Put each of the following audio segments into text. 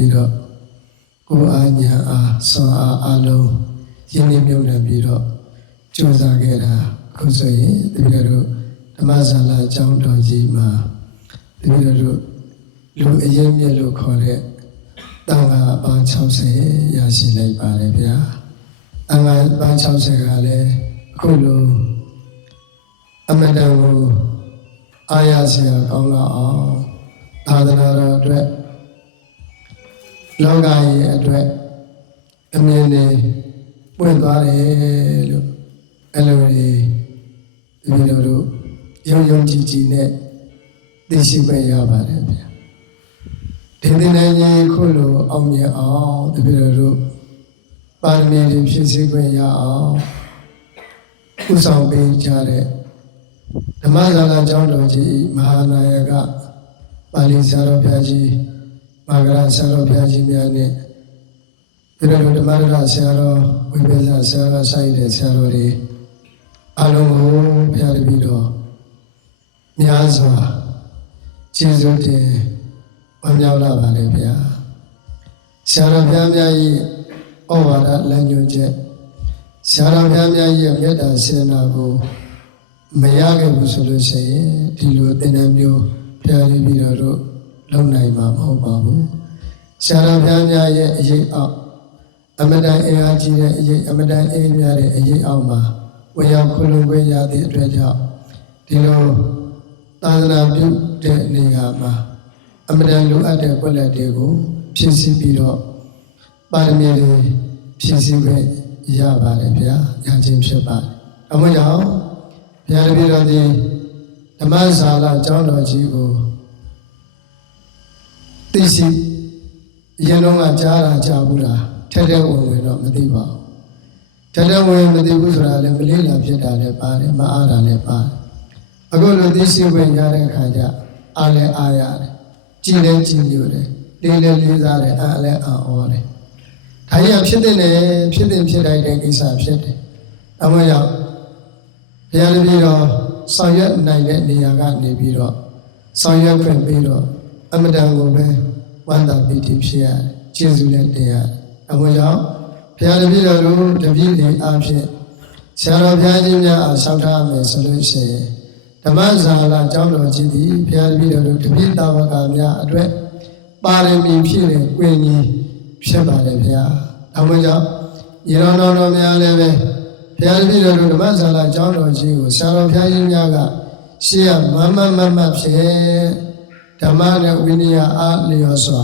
ပြီးတော့ကိုယ်အားညာအားဆွမ်းအားအလုံးရင်းနှီးမြုပ်နှံပြီးတော့ကြိုးစားခဲ့တာအခုဆိုရင်တပည့်တော်ဓမ္မဇာလာအကြောင်းတော်ကြီးမှာတပည့်တော်လူအရင်မြတ်လို့ခေါ်တဲ့တန်ခါပေါင်း60ရရှိလိုက်ပါတယ်ဗျာတန်ခါပေါင်း60ကလည်းအခုလိုအမတန်ကိုအားရစရာကောင်းလာအောင်သာသနာတော်အတွက် လောကကြီးအတွက်အမြင်နဲ့ပွင့်သွားတယ်လို့အဲ့လိုကြီးဒီလိုတို့ယုံယုံကြည်ကြည်နဲ့သိရှိခွင့်ရပါတယ်ဗျာဒီနေ့နိုင်ကြီးခုလိုအောင်မြင်အောင်တပည့်တော်တို့ပါရမီတွေဖြည့်ဆည်းခွင့်ရအောင်ဥဆောင်ပေးကြတဲ့ဓမ္မဇာလကျောင်းတော်ကြီးမဟာနာယကပါဠိဆရာတော်ဘုရားကြီး မာဂရဆရာတော်ဘုရားကြီးများနဲ့ပြည်တော်ဓမ္မရဆရာတော်ဝိပဿနာဆရာတော်ဆိုင်တဲ့ဆရာတော်တွေအလုံးကိုဘုရားတပည့်တော်များစွာကျေးဇူးတင်ဝမ်းမြောက်လာပါလေဗျာဆရာတော်ဘုရားများ၏ဩဝါဒလမ်းညွှန်ချက်ဆရာတော်ဘုရားများ၏မေတ္တာစေနာကိုမရခဲ့ဘူးဆိုလို့ရှိရင်ဒီလိုသင်္ဍမျိုးဘုရားတပည့်တော်တို့ လုံနိုင်မှာမဟုတ်ပါဘူးဆရာတော်ဘုရားများရဲ့အရေးအောက်အမတန်အင်အားကြီးတဲ့အရေးအမတန်အေးမြတဲ့အရေးအောက်မှာဝေရောက်ခုလုံခွင့်ရသည့်အတွက်ကြောင့်ဒီလိုသာသနာပြုတဲ့နေရာမှာအမတန်လိုအပ်တဲ့ကွက်လက်တွေကိုဖြည့်ဆည်းပြီးတော့ပါရမီတွေဖြည့်ဆည်းခွင့်ရပါတယ်ဗျာရခြင်းဖြစ်ပါတယ်အမှန်ကြောင့်ဘုရားတပည့်တော်ဒီဓမ္မဇာလကျောင်းတော်ကြီးကို သိရှိအရင်တော့ကကြားတာကြားဘူးလားထဲထဲဝင်ဝင်တော့မသိပါဘူးထဲထဲဝင်မသိဘူးဆိုတာလည်းမလေးလာဖြစ်တာလည်းပါတယ်မအားတာလည်းပါတယ်အခုလိုသိရှိဝင်ကြတဲ့အခါကျအားလည်းအားရတယ်ကြည်လည်းကြည်ညိုတယ်လေးလည်းလေးစားတယ်အားလည်းအားဩတယ်ဒါကြီးကဖြစ်တဲ့နဲ့ဖြစ်တဲ့ဖြစ်တိုင်းတဲ့ကိစ္စဖြစ်တယ်အမှန်ကြောင့်ဘုရားတပည့်တော်ဆောင်ရွက်နိုင်တဲ့နေရာကနေပြီးတော့ဆောင်ရွက်ခွင့်ပြီးတော့အမတန်ကိုပဲ ဝမ်းသာပီတိဖြစ်ရတယ်ကျေးဇူးနဲ့တင်ရတယ်အမှန်ကြောင့်ဘုရားတပည့်တော်တို့တပည့်တွေအားဖြင့်ဆရာတော်ဘုရားကြီးများအားဆောက်ထားမယ်ဆိုလို့ရှိရင်ဓမ္မဇာလာကျောင်းတော်ကြီးသည်ဘုရားတပည့်တော်တို့တပည့်တာဝကများအတွက်ပါရမီဖြည့်တဲ့ကွင်ကြီးဖြစ်ပါတယ်ဗျာအမှန်ကြောင့်ညီတော်တော်တော်များလည်းပဲဘုရားတပည့်တော်တို့ဓမ္မဇာလာကျောင်းတော်ကြီးကိုဆရာတော်ဘုရားကြီးများကရှေ့ကမမမမဖြစ် ဓမ္မနဲ့ဝိနည်းအားလျော်စွာ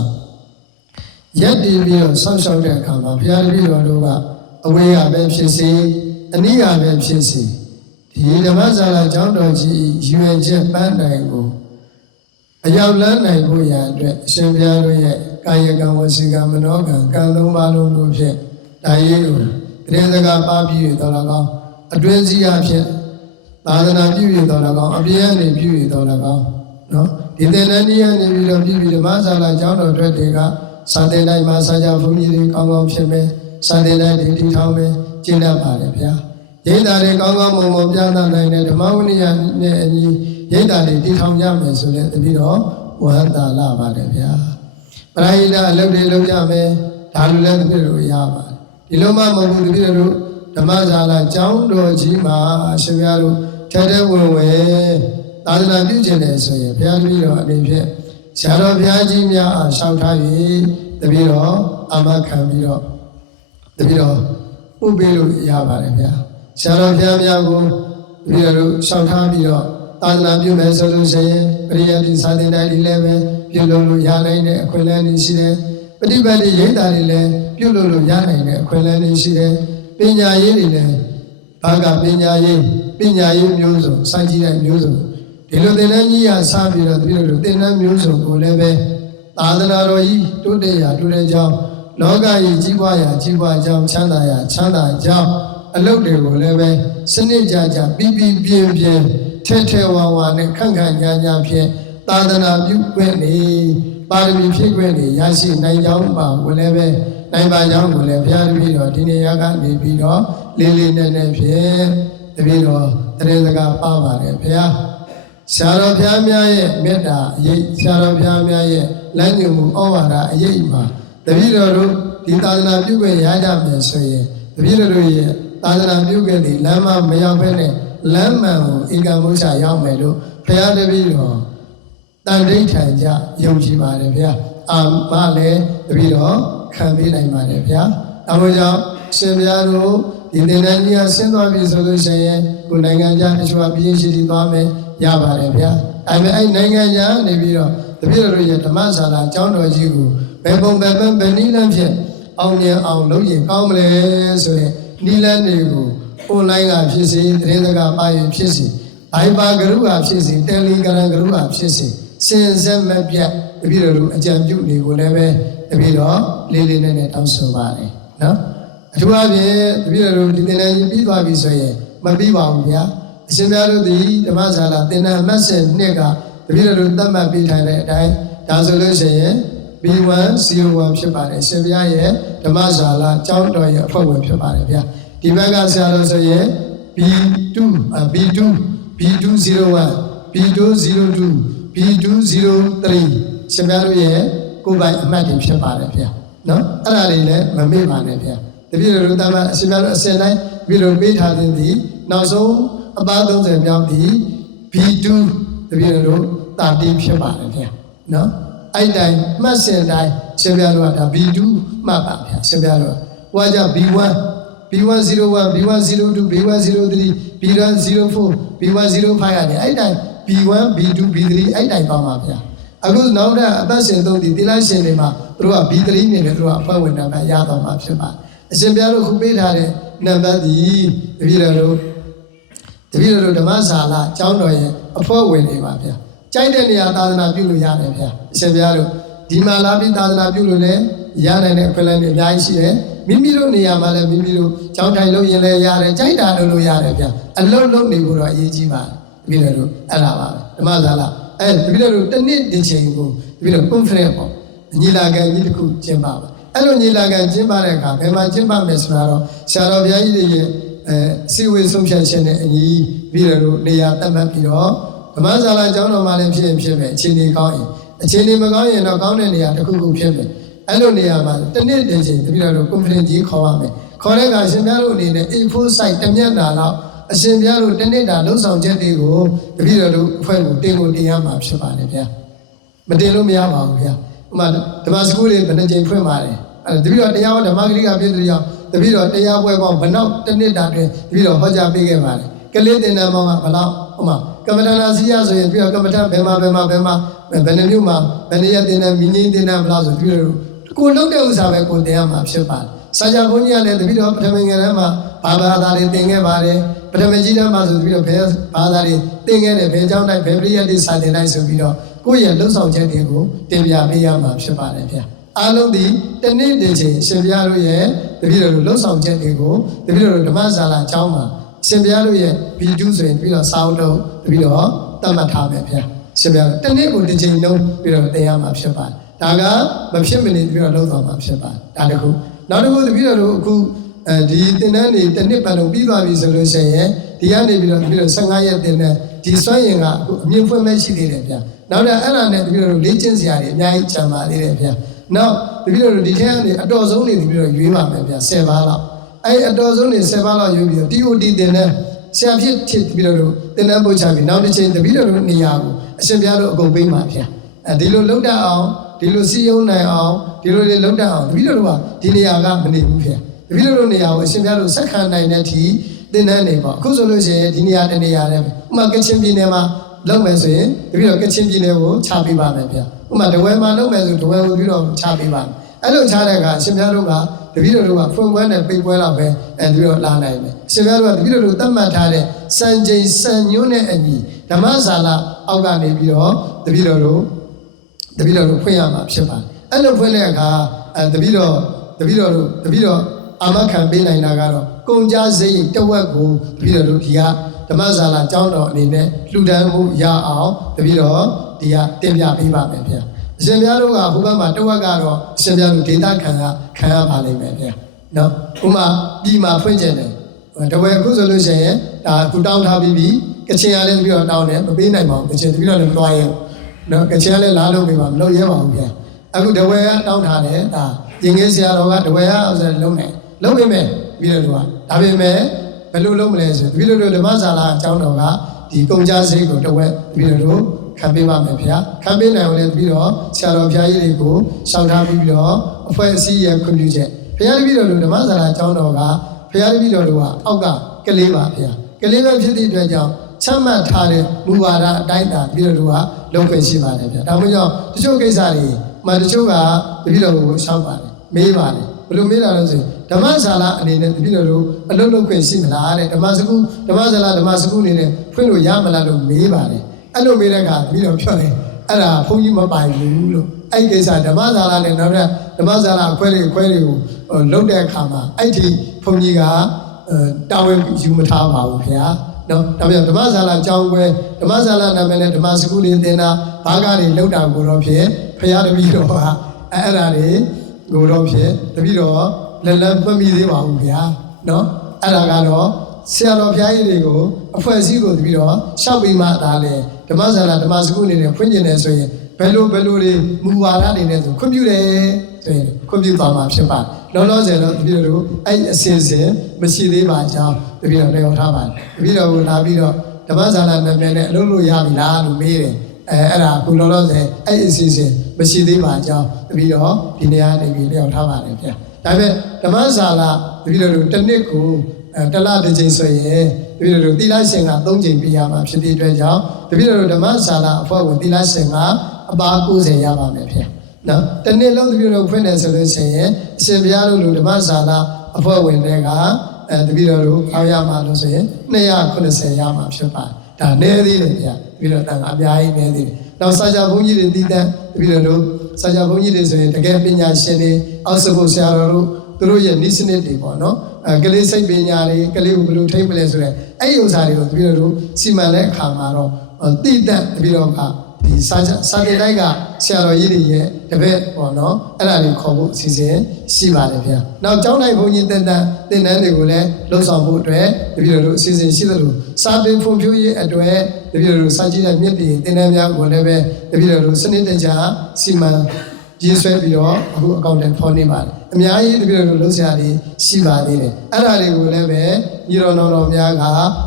ရက်တည်ပြီးတော့ဆောက်ရှောက်တဲ့အခါမှာဘုရားတပည့်တော်တို့ကအဝေးကပဲဖြစ်စေအနည်းကပဲဖြစ်စေဒီဓမ္မဇာလာကျောင်းတော်ကြီးရွယ်ချက်ပန်းတိုင်ကိုအရောက်လန်းနိုင်ဖို့ရန်အတွက်အရှင်ဘုရားတို့ရဲ့ကာယကံဝစီကံမနောကံကံသုံးပါးလုံးတို့ဖြင့်ဒါရေးကိုတရင်စကားပါပြီးတော်လာကောင်းအတွင်းစည်းအဖြစ်သာသနာပြုရတော်လာကောင်းအပြည့်အနေပြုရတော်လာကောင်း နော်ဒီသင်္လန်းကြီးကနေပြီးတော့ပြည်ပြည်ဓမ္မဆာလာကျောင်းတော်အတွက်တွေကစာသင်တိုင်းမှာဆာကြဘုန်းကြီးတွေကောင်းကောင်းဖြစ်မယ်စာသင်တိုင်းတွေတည်ထောင်မယ်ကျင့်တတ်ပါတယ်ဗျာရိတ်တာတွေကောင်းကောင်းမွန်မွန်ပြသနိုင်တဲ့ဓမ္မဝိနည်းနဲ့အညီရိတ်တာတွေတည်ထောင်ရမယ်ဆိုတဲ့တပည့်တော်ဝဟတာလာပါတယ်ဗျာပရိဒါအလုပ်တွေလုပ်ရမယ်ဒါလိုလည်းတပည့်တော်ရပါတယ်ဒီလိုမှမဟုတ်ဘူးတပည့်တော်ဓမ္မဇာလာကျောင်းတော်ကြီးမှာရှင်များတို့ထဲထဲဝင်ဝင် သာသနာပြုခြင်းတယ်ဆိုရင်ဘုရားတပည့်တော်အနေဖြင့်ဆရာတော်ဘုရားကြီးများအားရှောက်ထား၍တပည့်တော်အာမခံပြီးတော့တပည့်တော်ဥပေးလို့ရပါတယ်ဗျာဆရာတော်ဘုရားများကိုတပည့်တော်တို့ရှောက်ထားပြီးတော့သာသနာပြုမယ်ဆိုလို့ရှိရင်ပရိယတိစာသင်တိုင်းဒီလည်းပဲပြုလုပ်လို့ရနိုင်တဲ့အခွင့်အလမ်းတွေရှိတယ်ပฏิပတ်တိရိတ်တာတွေလည်းပြုလုပ်လို့ရနိုင်တဲ့အခွင့်အလမ်းတွေရှိတယ်ပညာရေးတွေလည်းဘာကပညာရေးပညာရေးမျိုးစုံစိုက်ကြည့်တဲ့မျိုးစုံ ဒီလိုသင်တန်းကြီးရစပြီးတော့တပည့်တော်သင်တန်းမျိုးစုံကိုလည်းပဲသာသနာတော်ကြီးတိုးတက်ရာတိုးတက်ကြောင်းလောကကြီးကြီးပွားရာကြီးပွားကြောင်းချမ်းသာရာချမ်းသာကြောင်းအလုပ်တွေကိုလည်းပဲစနစ်ကြကြပြီးပြီးပြင်းပြင်းထဲထဲဝါဝါနဲ့ခန့်ခန့်ညာညာဖြင့်သာသနာပြုခွင့်နေပါရမီဖြစ်ခွင့်နေရရှိနိုင်ကြောင်းပါဝင်လည်းပဲနိုင်ပါကြောင်းကိုလည်းဘုရားတပည့်တော်ဒီနေရာကနေပြီးတော့လေးလေးနက်နက်ဖြင့်တပည့်တော်တရေစကားပါပါတယ်ဘုရား ဆရာတော်ဘုရားများရဲ့မေတ္တာအရေးဆရာတော်ဘုရားများရဲ့လမ်းညွှန်မှုဩဝါဒအရေးမှာတပည့်တော်တို့ဒီသာသနာပြုခွင့်ရကြမယ်ဆိုရင်တပည့်တော်တို့ရဲ့သာသနာပြုခွင့်ဒီလမ်းမမရောက်ဘဲနဲ့လမ်းမှန်ကိုဧကံမုစ္စာရောက်မယ်လို့ဘုရားတပည့်တော်တန်ဋိဌာန်ကြယုံကြည်ပါတယ်ဗျာအာမလည်းတပည့်တော်ခံပေးနိုင်ပါတယ်ဗျာအဲဒါကြောင့်ရှင်ဘုရားတို့ဒီသင်္ကန်းကြီးကဆင်းသွားပြီဆိုလို့ရှိရင်ကိုယ်နိုင်ငံခြားအချို့အပြင်းရှိတည်သွားမယ် ရပါတယ်ဗျာအဲမဲ့အဲ့နိုင်ငံခြားနေပြီးတော့တပည့်တော်တို့ရဲ့ဓမ္မဆာလာအကြောင်းတော်ကြီးကိုဘယ်ပုံဘယ်ပန်းဘယ်နည်းလမ်းဖြင့်အောင်မြင်အောင်လုပ်ရင်ကောင်းမလဲဆိုရင်နည်းလမ်းတွေကို online ကဖြစ်စေသတင်းစကားပါရင်ဖြစ်စေ Viber ကရုကဖြစ်စေ Telegram ကရုကဖြစ်စေစင်စက်မပြတ်တပည့်တော်တို့အကြံပြုနေကိုလည်းပဲတပည့်တော်လေးလေးနက်နက်တောင်းဆိုပါတယ်နော်အထူးအဖြင့်တပည့်တော်တို့ဒီသင်တန်းကြီးပြီးသွားပြီဆိုရင်မပြီးပါဘူးဗျာ အရှင်ဘုရားတို့ဒီဓမ္မဆာလာသင်တန်းမတ်စဉ်နှစ်ကတပည့်တော်တို့သတ်မှတ်ပေးထားတဲ့အတိုင်းဒါဆိုလို့ရှိရင် B1 C1 ဖြစ်ပါတယ်ရှင်ဘုရားရဲ့ဓမ္မဆာလာကျောင်းတော်ရဲ့အဖွဲ့ဝင်ဖြစ်ပါတယ်ဗျာဒီဘက်ကဆရာတော်ဆိုရင် B2 အ B2 B201 B202 B203 ရှင်ဘုရားတို့ရဲ့ကိုယ်ပိုင်အမှတ်တွေဖြစ်ပါတယ်ဗျာနော်အဲ့ဒါလေးလည်းမမေ့ပါနဲ့ဗျာတပည့်တော်တို့တာမအရှင်ဘုရားတို့အစဉ်တိုင်းပြီးတော့ပေးထားတဲ့ဒီနောက်ဆုံး အပါ30မြောက်ဒီ B2 တပည့်တော်တို့တာတီးဖြစ်ပါတယ်ဗျာနော်အဲ့တိုင်းမှတ်စင်တိုင်းရှင်ဘုရားတို့ကဒါ B2 မှတ်ပါဗျာရှင်ဘုရားတို့ကဟိုကကြ B1 B101 B102 B103 B104 B105 ရတယ်အဲ့တိုင်း B1 B2 B3 အဲ့တိုင်းပါမှာဗျာအခုနောက်တဲ့အသက်ရှင်သုံးဒီသီလရှင်တွေမှာသူတို့က B3 နေတယ်သူတို့ကအဖွဲ့ဝင်နံပါတ်ရတော့မှာဖြစ်ပါအရှင်ဘုရားတို့ခုပေးထားတဲ့နံပါတ်ဒီတပည့်တော် တို့တပည့်တော်တို့ဓမ္မဆာလာကျောင်းတော်ရဲ့အဖွဲ့ဝင်တွေပါဗျာကြိုက်တဲ့နေရာသာသနာပြုလို့ရတယ်ဗျာအရှင်ဘုရားတို့ဒီမှာလာပြီးသာသနာပြုလို့လည်းရနိုင်တဲ့ခွင့်လန်းတွေအများကြီးရှိတယ်မိမိတို့နေရာမှာလည်းမိမိတို့ကျောင်းထိုင်လို့ရင်လည်းရတယ်ကြိုက်တာလို့လို့ရတယ်ဗျအလုံးလုံးနေဖို့တော့အရေးကြီးပါတယ်တပည့်တော်တို့အဲ့ဒါပါပဲဓမ္မဆာလာအဲတပည့်တော်တို့တစ်နှစ်ဒီချိန်ကိုတပည့်တော် conference ပေါ့ညီလာခံကြီးတစ်ခုကျင်းပပါအဲ့လိုညီလာခံကျင်းပတဲ့အခါဘယ်မှာကျင်းပမယ်ဆိုတာတော့ဆရာတော်ဘုရားကြီးတွေရဲ့ အဲစီဝေဆုံးဖြတ်ခြင်းနဲ့အညီပြီးတော့တို့နေရာတတ်မှတ်ပြီးတော့ဓမ္မဆာလာကျောင်းတော်မှာလည်းဖြစ်ရင်ဖြစ်မယ်အခြေအနေကောင်းရင်အခြေအနေမကောင်းရင်တော့ကောင်းတဲ့နေရာတစ်ခုခုဖြစ်မယ်အဲ့လိုနေရာမှာတစ်နှစ်တည်းချင်းတပည့်တော်တို့ conference ကြီးခေါ်ရမယ်ခေါ်တဲ့အခါရှင်များတို့အနေနဲ့ A4 site တစ်မျက်နှာလောက်အရှင်ဘုရားတို့တစ်နှစ်တာလှုပ်ဆောင်ချက်တွေကိုတပည့်တော်တို့အဖွဲ့ကိုတင်ကိုတင်ရမှာဖြစ်ပါတယ်ဗျာမတင်လို့မရပါဘူးဗျာဥပမာဓမ္မစကူတွေဘယ်နှကြိမ်ဖွင့်ပါတယ်အဲတပည့်တော်တရားဟောဓမ္မဂရိကပြည့်တဲ့ကြောင့် တပည့်တော်တရားပွဲပေါင်းဘယ်နောက်တစ်နှစ်တာတွင်တပည့်တော်ဟောကြားပေးခဲ့ပါတယ်ကလေးတင်တဲ့ပေါင်းကဘယ်လောက်ဥပမာကမ္မဋ္ဌာန်းစီရဆိုရင်ပြီးတော့ကမ္မဋ္ဌာန်းဘယ်မှာဘယ်မှာဘယ်မှာဘယ်နှမျိုးမှာဘယ်နည်းရတင်တဲ့မိငင်းတင်တဲ့ဘယ်လောက်ဆိုတပည့်တော်ကိုလုံးတဲ့ဥစ္စာပဲကိုတင်ရမှာဖြစ်ပါတယ်စာကြဘုန်းကြီးကလည်းတပည့်တော်ပထမငယ်တန်းမှာဘာသာသားတွေသင်ခဲ့ပါတယ်ပထမကြီးတန်းမှာဆိုပြီးတော့ဘယ်ဘာသာတွေသင်ခဲ့တယ်ဘယ်ကျောင်းတိုင်းဘယ်ပရိယတ်တွေစာသင်တိုင်းဆိုပြီးတော့ကိုယ့်ရဲ့လှုပ်ဆောင်ချက်တွေကိုတင်ပြပေးရမှာဖြစ်ပါတယ်ဗျာ အားလုံးဒီတနေ့တည်းချင်းရှင်ဘုရားတို့ရဲ့တပည့်တော်တို့လှုပ်ဆောင်ချက်တွေကိုတပည့်တော်တို့ဓမ္မဆာလာကျောင်းမှာရှင်ဘုရားတို့ရဲ့ B2 ဆိုရင်ပြီးတော့စာအုပ်လုံးတပည့်တော်တတ်မှတ်ထားမယ်ဗျာရှင်ဘုရားတနေ့ကိုတစ်ချိန်လုံးပြီးတော့တင်ရမှာဖြစ်ပါတယ်ဒါကမဖြစ်မနေပြီးတော့လှုပ်ဆောင်မှာဖြစ်ပါတယ်ဒါတခုနောက်တစ်ခုတပည့်တော်တို့အခုအဲဒီတင်တန်းနေတစ်နှစ်ပတ်လုံးပြီးသွားပြီဆိုလို့ရှိရင်ဒီကနေပြီးတော့ပြီးတော့15ရက်တင်တဲ့ဒီစွမ်းရင်ကအခုအမြင့်ဖွင့်မဲ့ရှိသေးတယ်ဗျာနောက်တော့အဲ့ဒါနဲ့တပည့်တော်တို့လေ့ကျင့်စရာတွေအများကြီးကြံပါသေးတယ်ဗျာ နောက်တပည့်တော်တို့ဒီထက်ကနေအတော်ဆုံးနေတပည့်တော်ရွေးပါမယ်ဗျာ10ပါးလောက်အဲ့အတော်ဆုံးနေ10ပါးလောက်ရွေးပြီးတော့ TOT တင်တဲ့ဆရာဖြစ်ဖြစ်တပည့်တော်တို့တင်တဲ့ပုတ်ချပြီးနောက်တစ်ချိန်တပည့်တော်တို့နေရာကိုအရှင်ဘုရားတို့အကုန်ပေးမှာဗျာအဲဒီလိုလုပ်တတ်အောင်ဒီလိုစီယုံနိုင်အောင်ဒီလိုလေးလုပ်တတ်အောင်တပည့်တော်တို့ကဒီနေရာကမနေဘူးဗျာတပည့်တော်တို့နေရာကိုအရှင်ဘုရားတို့ဆက်ခံနိုင်တဲ့အထိသင်တန်းနေပေါ့အခုဆိုလို့ရှိရင်ဒီနေရာတနေရာလည်းဥပမာကချင်ပြည်နယ်မှာ လုပ်မယ်ဆိုရင်တပည့်တော်ကချင်ပြည်နယ်ကိုခြာပေးပါမယ်ဗျာဥပမာတဝဲမှာလုပ်မယ်ဆိုတဝဲကိုပြီးတော့ခြာပေးပါမယ်အဲ့လိုခြာတဲ့အခါအရှင်ဘုရားတို့ကတပည့်တော်တို့ကဖွင့်ပွဲနဲ့ပိတ်ပွဲလောက်ပဲအဲတပည့်တော်လာနိုင်မယ်အရှင်ဘုရားတို့ကတပည့်တော်တို့သတ်မှတ်ထားတဲ့စံချိန်စံညွှန်းနဲ့အညီဓမ္မဇာလာအောက်ကနေပြီးတော့တပည့်တော်တို့တပည့်တော်တို့ဖွင့်ရမှာဖြစ်ပါတယ်အဲ့လိုဖွင့်တဲ့အခါအဲတပည့်တော်တပည့်တော်တို့တပည့်တော်အာမခံပေးနိုင်တာကတော့ကုန်ကြစိတ်တဝက်ကိုတပည့်တော်တို့ဒီက ဓမ္မဇာလာကျောင်းတော်အနေနဲ့လှူဒန်းမှုရအောင်တပည့်တော်ဒီကတင်ပြပေးပါမယ်ဗျာအရှင်ဘုရားတို့ကဟိုဘက်မှာတဝက်ကတော့အရှင်ဘုရားတို့ဒေတာခံကခံရပါလိမ့်မယ်ဗျာနော်ဥမာပြီးမှဖွင့်ကျင်တယ်တဝက်အခုဆိုလို့ရှိရင်ဒါအခုတောင်းထားပြီးပြီကချင်ရလည်းတပည့်တော်တောင်းတယ်မပေးနိုင်ပါဘူးကချင်တပည့်တော်လည်းမသွားရင်နော်ကချင်ရလည်းလားလို့ပေးပါမလုပ်ရဲပါဘူးဗျာအခုတဝဲကတောင်းထားတယ်ဒါရင်ငယ်ဆရာတော်ကတဝဲကဥစ္စာလုံးနေလုံးမိမယ်ပြီးတော့သူကဒါပေမဲ့ဘ ယ်လိုလုံးမလဲဆိုပြီးတော့ဓမ္မစာလာအကြောင်းတော်ကဒီကုန်ကြစိတ်ကိုတဝဲပြီးတော့ခံပေးပါမယ်ဗျာခံပေးနိုင်အောင်လည်းပြီးတော့ဆရာတော်ဘုရားကြီးတွေကိုရှောင်ထားပြီးတော့အဖွဲ့အစည်းရဲ့ခွင့်ပြုချက်ဘုရားတပည့်တော်တို့ဓမ္မစာလာအကြောင်းတော်ကဘုရားတပည့်တော်တို့ကအောက်ကကလေးပါဗျာကလေးပဲဖြစ်တဲ့အတွက်ကြောင့်ချမှတ်ထားတဲ့မူဝါဒအတိုင်းတာတပည့်တော်တို့ကလုံးခွင့်ရှိပါတယ်ဗျာဒါမှမဟုတ်တချို့ကိစ္စတွေမှတချို့ကတပည့်တော်ကိုရှောက်ပါတယ်မေးပါတယ် ဘယ်လိုမေးတာလဲဆိုရင်ဓမ္မစာလာအနေနဲ့တပည့်တော်တို့အလုံးလုံးခွင့်ရှိမလားတဲ့ဓမ္မစကုဓမ္မစာလာဓမ္မစကုအနေနဲ့ဖွင့်လို့ရမလားလို့မေးပါတယ်အဲ့လိုမေးတဲ့အခါတပည့်တော်ပြောတယ်အဲ့ဒါဘုန်းကြီးမပိုင်ဘူးလို့အဲ့ဒီကိစ္စဓမ္မစာလာနဲ့နောက်တဲ့ဓမ္မစာလာအခွဲတွေအခွဲတွေကိုဟိုလုပ်တဲ့အခါမှာအဲ့ဒီဘုန်းကြီးကအဲတာဝန်ယူမထားပါဘူးခင်ဗျာနော်ဒါပြန်ဓမ္မစာလာအကြောင်းကွဲဓမ္မစာလာနာမည်နဲ့ဓမ္မစကုတွေသင်တာဘာကတွေလောက်တာကိုတော့ဖြစ်ဖရာတပည့်တော်ကအဲ့အဲ့ဒါတွေ ကိုတော့ဖြစ်တပည့်တော်လက်လက်မမိသေးပါဘူးဗျာနော်အဲ့ဒါကတော့ဆရာတော်ဘုရားကြီးတွေကိုအဖွဲ့အစည်းကိုတပည့်တော်ရှောက်ပြီးမှဒါလေဓမ္မစာလာဓမ္မစကုအနေနဲ့ဖွင့်ကျင်တယ်ဆိုရင်ဘယ်လိုဘယ်လိုတွေမူဝါဒတွေနဲ့ဆိုခွင့်ပြုတယ်ဆိုရင်ခွင့်ပြုသွားမှာဖြစ်ပါတယ်လောလောဆယ်တော့တပည့်တော်တို့အဲ့အစီအစဉ်မရှိသေးပါကြောင်းတပည့်တော်ပြောထားပါတယ်တပည့်တော်ကိုလာပြီးတော့ဓမ္မစာလာနာမည်နဲ့အလုပ်လို့ရပြီလားလို့မေးတယ်အဲအဲ့ဒါခုလောလောဆယ်အဲ့အစီအစဉ် မရှိသေးပါကြောင်းတပည့်တော်ဒီနေရာနေပြီးလျှောက်ထားပါတယ်ဗျာဒါပေမဲ့ဓမ္မစာလာတပည့်တော်တို့တစ်နှစ်ကိုအဲတစ်လတစ်ချိန်ဆိုရင်တပည့်တော်တို့သီလရှင်က၃ချိန်ပြရမှာဖြစ်တဲ့အတွက်ကြောင့်တပည့်တော်တို့ဓမ္မစာလာအဖွဲ့ဝင်သီလရှင်ကအပါ90ရပါမယ်ဗျာနော်တစ်နှစ်လုံးတပည့်တော်ဖွင့်တယ်ဆိုလို့ရှိရင်အရှင်ဘုရားတို့လူဓမ္မစာလာအဖွဲ့ဝင်တွေကအဲတပည့်တော်တို့အောက်ရမှာလို့ဆိုရင်290ရမှာဖြစ်ပါတယ်ဒါနည်းသေးတယ်ဗျာတပည့်တော်တန်ကအများကြီးနည်းသေးတယ် နောက်စာချဘုန်းကြီးတွေတည်တတ်တပည့်တော်တို့စာချဘုန်းကြီးတွေဆိုရင်တကယ်ပညာရှင်တွေအောက်စဖို့ဆရာတော်တို့သူတို့ရဲ့နိစနစ်တွေပေါ့နော်အဲကလေးစိတ်ပညာတွေကလေးကိုဘယ်လိုထိမ့်မလဲဆိုတော့အဲ့ဒီဥစ္စာတွေကိုတပည့်တော်တို့စီမံတဲ့အခါမှာတော့တည်တတ်တပည့်တော်က ဒီစာချစာတင်တိုက်ကဆရာတော်ကြီးတွေရဲ့တပည့်ပေါ့နော်အဲ့ဒါတွေခေါ်ဖို့အစီအစဉ်ရှိပါတယ်ဗျာနောက်ကျောင်းတိုင်းဘုန်းကြီးတန်တန်သင်တန်းတွေကိုလည်းလှုပ်ဆောင်ဖို့အတွက်တပည့်တော်တို့အစီအစဉ်ရှိသလိုစာပေဖွံ့ဖြိုးရေးအတွက်တပည့်တော်တို့စာကြည့်တဲ့မြစ်တင်သင်တန်းများကိုလည်းပဲတပည့်တော်တို့စနစ်တကျစီမံ ရေးဆွဲပြီးတော့အခုအကောင့်တန်ဖော်နေပါတယ်အများကြီးတပည့်တော်တို့လှုပ်ရှားတွေရှိပါသေးတယ်အဲ့ဒါတွေကိုလည်းပဲညီတော်တော်တော်များက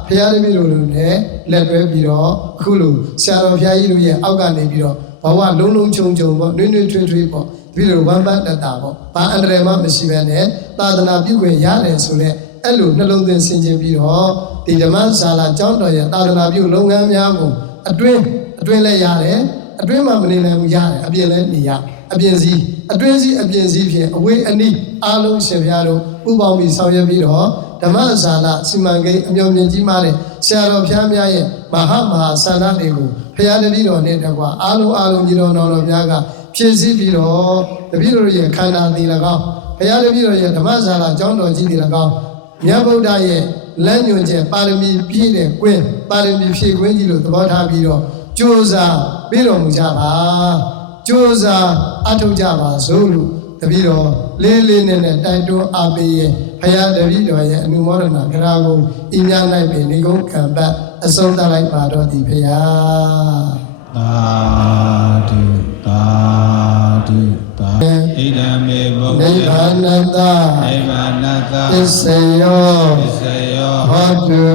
ဖရာတပည့်တော်တို့နဲ့လက်တွဲပြီးတော့အခုလိုဆရာတော်ဖရာကြီးတို့ရဲ့အောက်ကနေပြီးတော့ဘဝလုံးလုံးချုံချုံပေါ့နှွေးနှွေးထွေးထွေးပေါ့တပည့်တော်ဝမ်းပန်းတတ်တာပေါ့ဘာအန္တရာယ်မှမရှိဘဲနဲ့သာသနာပြုခွင့်ရတယ်ဆိုတော့အဲ့လိုနှလုံးသွင်းဆင်ခြင်ပြီးတော့ဒီဓမ္မဆာလာကျောင်းတော်ရဲ့သာသနာပြုလုပ်ငန်းများကိုအတွင်းအတွင်းလည်းရတယ်အတွင်းမှာမနေနိုင်ဘူးရတယ်အပြင်လည်းနေရ အပြင်စည်းအတွင်းစည်းအပြင်စည်းဖြင့်အဝေးအနီးအားလုံးရှင်ပြားတို့ပူပေါင်းပြီးဆောင်ရွက်ပြီးတော့ဓမ္မဆာလာစီမံကိန်းအမြော်မြင့်ကြီးမားတဲ့ဆရာတော်ဖျားများရဲ့မဟာမဟာဆန္ဒတွေကိုဖျားတပည့်တော်နဲ့တကွာအားလုံးအားလုံးညီတော်တော်တော်များကဖြည့်ဆည်းပြီးတော့တပည့်တော်ရဲ့ခန္ဓာတည်၎င်းဖျားတပည့်တော်ရဲ့ဓမ္မဆာလာကျောင်းတော်ကြီးတည်၎င်းမြတ်ဗုဒ္ဓရဲ့လမ်းညွှန်ချက်ပါရမီပြည့်တဲ့ကွင်းပါရမီဖြည့်ကွင်းကြီးလို့သဘောထားပြီးတော့ကြိုးစားပြီးတော်မူကြပါ ကြိုးစားအထောက်ကြပါစို့လို့တပည့်တော်လေးလေးနဲ့နဲ့တိုက်တွန်းအားပေးရဲ့ဖရာတပည့်တော်ရဲ့အနုမောဒနာကရာကိုဤများ၌ပင်နေကုန်ကံပတ်အဆုံးသတ်လိုက်ပါတော့သည်ဖရာသာဓုသာဓုသာဣဒံမေဘုဒ္ဓနိဗ္ဗာနတနိဗ္ဗာနတသစ္စယောပစ္စယောဟောတု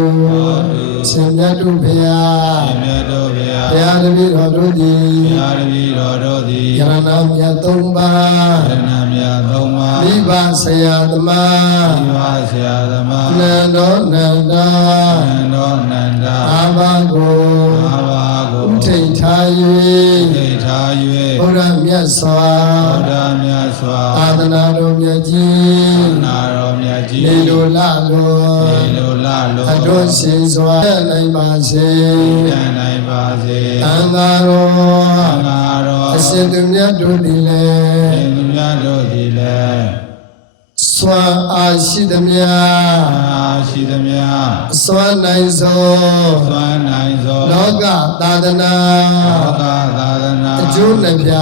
ရှင်မြတ်တုဖရာရှင်မြတ်တို့ဗျာဘုရားတပည့်တော်တို့သည်ဘုရားတပည့်တော်တို့သည်ယရဏမြတ်သုံးပါးရဏမြတ်သုံးပါးမိဘဆရာသမားမိဘဆရာသမားနန္ဒောနန္ဒာနန္ဒောနန္ဒာအာဘကိုအာဘာကိုဥထိတ်ထားဒိဋ္ဌာ၍၍ဘုရားမြတ်စွာဘုရားမြတ်စွာသာသနာတော်မြတ်ကြီးနာတော်မြတ်ကြီးနေလိုလလိုနေလိုလာလိုအတွန်းရှင်စွာနိုင်ပါစေတန်နိုင်ပါစေသံဃာတော်ငါတော်အရှင်သူမြတ်တို့သည်လသည်းင်္ကြန်တို့သည်လည်းစွာအားရှိသမျှအာရှိသမျှအစွမ်းနိုင်သောသွမ်းနိုင်သောလောကသာသနာလောကသာသနာအကျိုးနှံပြ